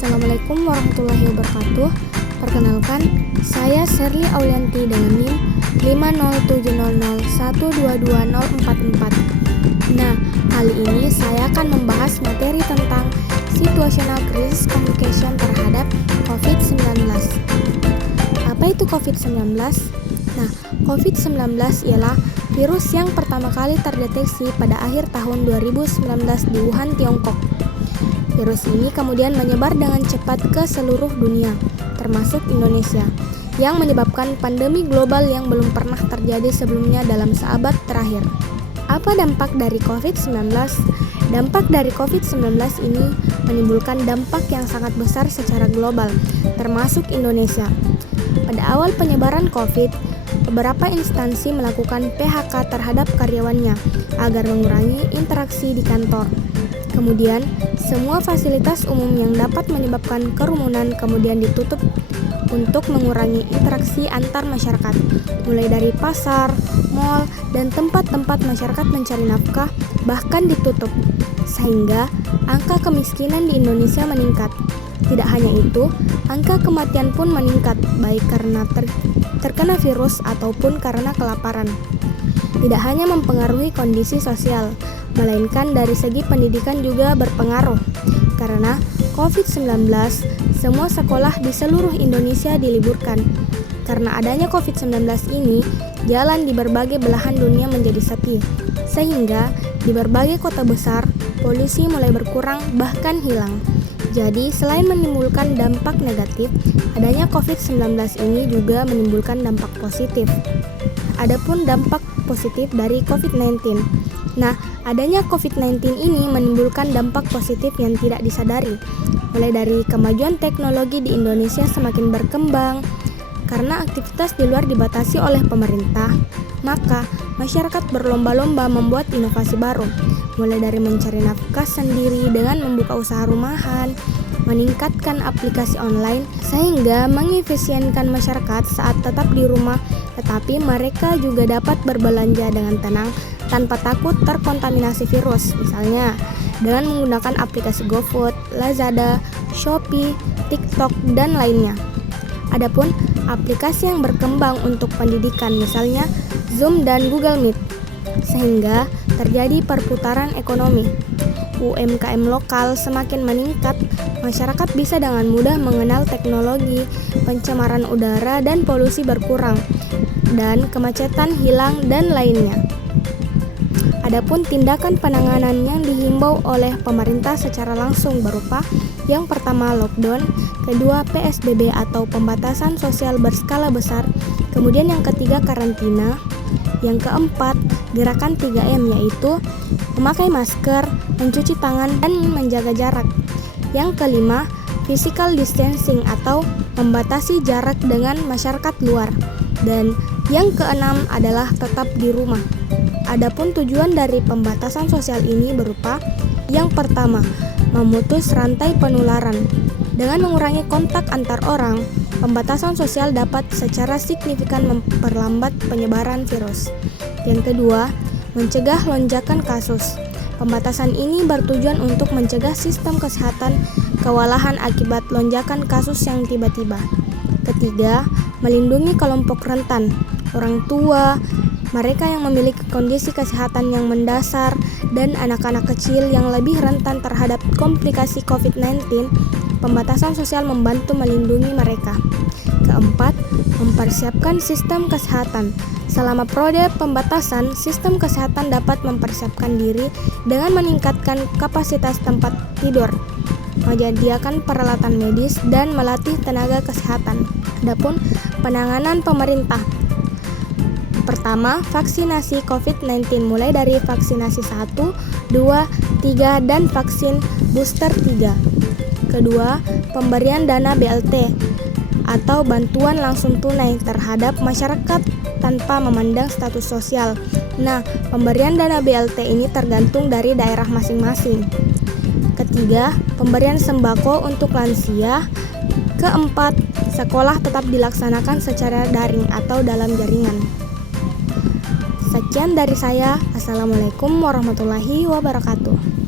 Assalamualaikum warahmatullahi wabarakatuh. Perkenalkan, saya Sherly Aulianti dengan NIM 50700122044. Nah, kali ini saya akan membahas materi tentang situational crisis communication terhadap COVID-19. Apa itu COVID-19? Nah, COVID-19 ialah virus yang pertama kali terdeteksi pada akhir tahun 2019 di Wuhan, Tiongkok. Virus ini kemudian menyebar dengan cepat ke seluruh dunia, termasuk Indonesia, yang menyebabkan pandemi global yang belum pernah terjadi sebelumnya dalam seabad terakhir. Apa dampak dari COVID-19? Dampak dari COVID-19 ini menimbulkan dampak yang sangat besar secara global, termasuk Indonesia. Pada awal penyebaran COVID, beberapa instansi melakukan PHK terhadap karyawannya agar mengurangi interaksi di kantor. Kemudian, semua fasilitas umum yang dapat menyebabkan kerumunan kemudian ditutup untuk mengurangi interaksi antar masyarakat, mulai dari pasar, mal, dan tempat-tempat masyarakat mencari nafkah bahkan ditutup, sehingga angka kemiskinan di Indonesia meningkat. Tidak hanya itu, angka kematian pun meningkat, baik karena terkena virus ataupun karena kelaparan. Tidak hanya mempengaruhi kondisi sosial, melainkan dari segi pendidikan juga berpengaruh. Karena COVID-19, semua sekolah di seluruh Indonesia diliburkan. Karena adanya COVID-19 ini, jalan di berbagai belahan dunia menjadi sepi. Sehingga di berbagai kota besar, polusi mulai berkurang bahkan hilang. Jadi, selain menimbulkan dampak negatif, adanya COVID-19 ini juga menimbulkan dampak positif. Adapun dampak positif dari COVID-19. Nah, adanya COVID-19 ini menimbulkan dampak positif yang tidak disadari. Mulai dari kemajuan teknologi di Indonesia semakin berkembang, karena aktivitas di luar dibatasi oleh pemerintah, maka masyarakat berlomba-lomba membuat inovasi baru, mulai dari mencari nafkah sendiri dengan membuka usaha rumahan, meningkatkan aplikasi online, sehingga mengefisienkan masyarakat saat tetap di rumah, tetapi mereka juga dapat berbelanja dengan tenang tanpa takut terkontaminasi virus, misalnya dengan menggunakan aplikasi GoFood, Lazada, Shopee, TikTok, dan lainnya. Adapun aplikasi yang berkembang untuk pendidikan, misalnya Zoom dan Google Meet, sehingga terjadi perputaran ekonomi. UMKM lokal semakin meningkat, masyarakat bisa dengan mudah mengenal teknologi, pencemaran udara dan polusi berkurang, dan kemacetan hilang dan lainnya. Adapun tindakan penanganan yang dihimbau oleh pemerintah secara langsung berupa yang pertama lockdown, kedua PSBB atau pembatasan sosial berskala besar, kemudian yang ketiga karantina, yang keempat gerakan 3M yaitu memakai masker, mencuci tangan, dan menjaga jarak. Yang kelima physical distancing atau membatasi jarak dengan masyarakat luar. Dan yang keenam adalah tetap di rumah. Adapun tujuan dari pembatasan sosial ini berupa yang pertama, memutus rantai penularan. Dengan mengurangi kontak antar orang, pembatasan sosial dapat secara signifikan memperlambat penyebaran virus. Yang kedua, mencegah lonjakan kasus. Pembatasan ini bertujuan untuk mencegah sistem kesehatan kewalahan akibat lonjakan kasus yang tiba-tiba. Ketiga, melindungi kelompok rentan, orang tua, mereka yang memiliki kondisi kesehatan yang mendasar, dan anak-anak kecil yang lebih rentan terhadap komplikasi COVID-19. Pembatasan sosial membantu melindungi mereka. Keempat, mempersiapkan sistem kesehatan. Selama periode pembatasan, sistem kesehatan dapat mempersiapkan diri dengan meningkatkan kapasitas tempat tidur, menyediakan peralatan medis, dan melatih tenaga kesehatan. Adapun penanganan pemerintah. Pertama, vaksinasi COVID-19 mulai dari vaksinasi 1, 2, 3, dan vaksin booster 3. Kedua, pemberian dana BLT atau bantuan langsung tunai terhadap masyarakat tanpa memandang status sosial. Nah, pemberian dana BLT ini tergantung dari daerah masing-masing. Ketiga, pemberian sembako untuk lansia. Keempat, sekolah tetap dilaksanakan secara daring atau dalam jaringan. Sekian dari saya. Assalamualaikum warahmatullahi wabarakatuh.